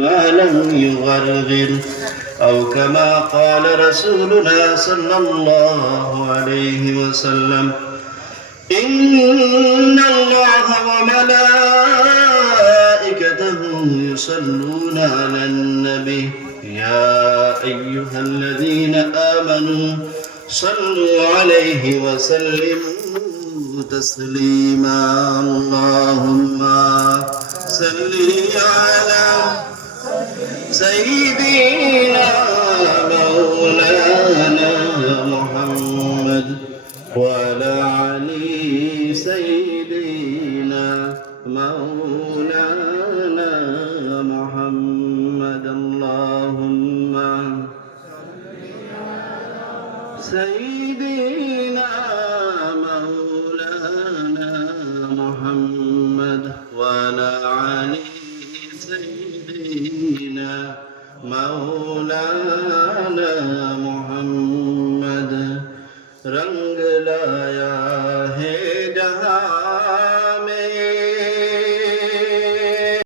ما لم يغرغر أو كما قال رسولنا صلى الله عليه وسلم إن الله وملائكته يصلون على النبي يا أيها الذين آمنوا صلوا عليه وسلموا تسليما اللهم صل على سيدنا مولانا محمد وعلى علي سيدنا مولانا محمد اللهم سيدنا مولانا محمد وعلى علي سيدنا مولانا محمد رंग लाया है